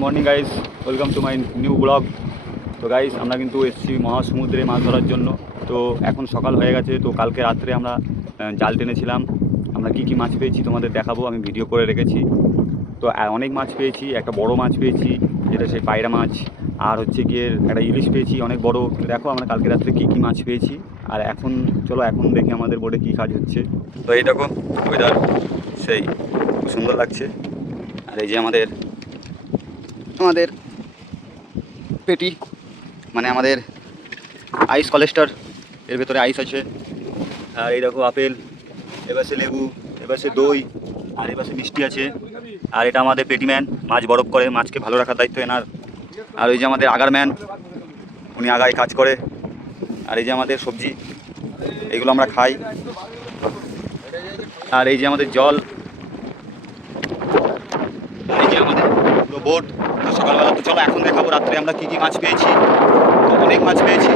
Morning guys, welcome to my new blog. তো guys, আমরা কিন্তু এসেছি মহাসমুদ্রে মাছ ধরার জন্য। তো এখন সকাল হয়ে গেছে। তো কালকে রাত্রে আমরা জাল টেনেছিলাম। আমরা কী মাছ পেয়েছি তোমাদের দেখাবো, আমি ভিডিও করে রেখেছি। তো অনেক মাছ পেয়েছি, একটা বড় মাছ পেয়েছি যেটা সেই পায়রা মাছ, আর হচ্ছে গিয়ে একটা ইলিশ পেয়েছি অনেক বড়। দেখো আমরা কালকে রাত্রে কী মাছ পেয়েছি। আর এখন চলো এখন দেখি আমাদের বোটে কী কাজ হচ্ছে। তো এই দেখো ওয়েদার সেই সুন্দর লাগছে। আর এই যে আমাদের পেটি, মানে আমাদের আইস কলেস্টার, এর ভেতরে আইস আছে। আর এই দেখো আপেল, এবারে লেবু, এবারে দই, আর এবারে মিষ্টি আছে। আর এটা আমাদের পেটিম্যান, মাছ বরফ করে, মাছকে ভালো রাখার দায়িত্ব এনার। আর ওই যে আমাদের আগারম্যান, উনি আগায় কাজ করে। আর এই যে আমাদের সবজি, এগুলো আমরা খাই। আর এই যে আমাদের জল, এই যে আমাদের বোট। তো সকালবেলা তো চলো এখন দেখাবো রাত্রে আমরা কী মাছ পেয়েছি। তো অনেক মাছ পেয়েছি।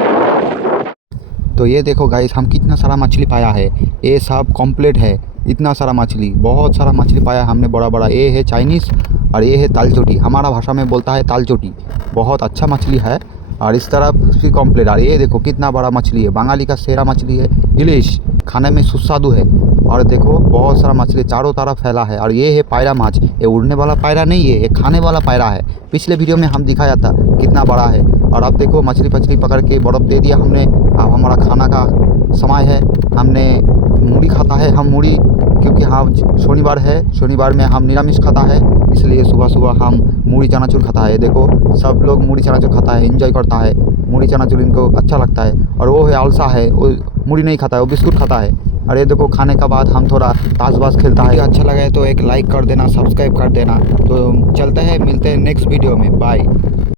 तो ये देखो गाइस, हम कितना सारा मछली पाया है। ये सब कंप्लीट है। इतना सारा मछली, बहुत सारा मछली पाया हमने, बड़ा बड़ा। ये है चाइनीज़ और ये है तालचोटी, हमारा भाषा में बोलता है तालचोटी। बहुत अच्छा मछली है। और इस तरफ भी कंप्लीट। और ये देखो कितना बड़ा मछली है, बंगाली का सेरा मछली है, इलिश, खाने में सुस्वादु है। और देखो बहुत सारा मछली चारों तरफ फैला है। और ये है पायरा माछ, ये उड़ने वाला पायरा नहीं है, ये खाने वाला पायरा है। पिछले वीडियो में हम दिखाया था कितना बड़ा है। और अब देखो मछली पकड़ के बर्फ़ दे दिया हमने। अब हमारा खाना का समय है। हमने मूढ़ी खाता है, हम मूढ़ी, क्योंकि हाँ शनिवार है, शनिवार में हम निरामिष खाता है, इसलिए सुबह सुबह हम मूढ़ी चनाचूर खाता है। देखो सब लोग मूढ़ी चनाचूर खाता है, एंजॉय करता है। मूढ़ी चनाचूर इनको अच्छा लगता है। और वो है आलसा है, वो मूढ़ी नहीं खाता है, वो बिस्कुट खाता है। और ये देखो खाने का बाद हम थोड़ा ताश बाज खेलता है। अच्छा लगे तो एक लाइक कर देना, सब्सक्राइब कर देना। तो चलते हैं, मिलते हैं नेक्स्ट वीडियो में, बाय।